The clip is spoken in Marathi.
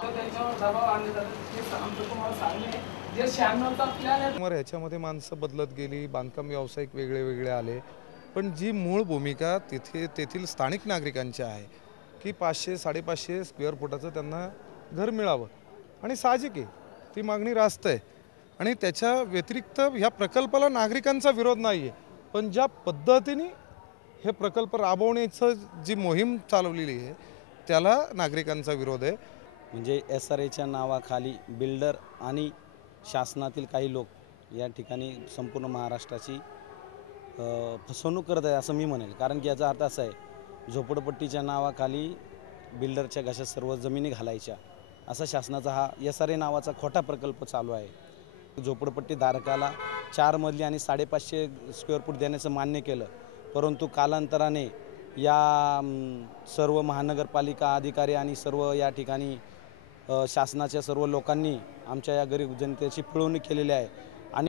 त्याच्यावर दबाव आणले जातात हे आमचं तुम्हाला सांगणे जे 96चा प्लॅन आहे. मग ह्याच्यामध्ये माणसं बदलत गेली, बांधकाम व्यावसायिक वेगळे वेगळे आले, पण जी मूळ भूमिका तेथील स्थानिक नागरिकांची आहे की 500-550 स्क्वेअर फुटाचं त्यांना घर मिळावं आणि साहजिक आहे ती मागणी रास्त आहे आणि त्याच्या व्यतिरिक्त ह्या प्रकल्पाला नागरिकांचा विरोध नाही आहे, पण ज्या पद्धतीने हे प्रकल्प राबवण्याचं जी मोहीम चालवलेली आहे त्याला नागरिकांचा विरोध आहे। म्हणजे SRAच्या नावाखाली बिल्डर आणि शासनातील काही लोक या ठिकाणी संपूर्ण महाराष्ट्राची फसवणूक करत आहे असं मी म्हणेल। कारण की याचा अर्थ असा आहे, झोपडपट्टीच्या नावाखाली बिल्डरच्या घशात सर्व जमिनी घालायच्या असा शासनाचा हा SRA नावाचा खोटा प्रकल्प चालू आहे। झोपडपट्टी धारकाला 4 मजली आणि 550 स्क्वेअर फूट देण्याचं मान्य केलं, परंतु कालांतराने या सर्व महानगरपालिका अधिकारी आणि सर्व या ठिकाणी शासनाच्या सर्व लोकांनी आमच्या या गरीब जनतेची पिळवणूक केलेली आहे।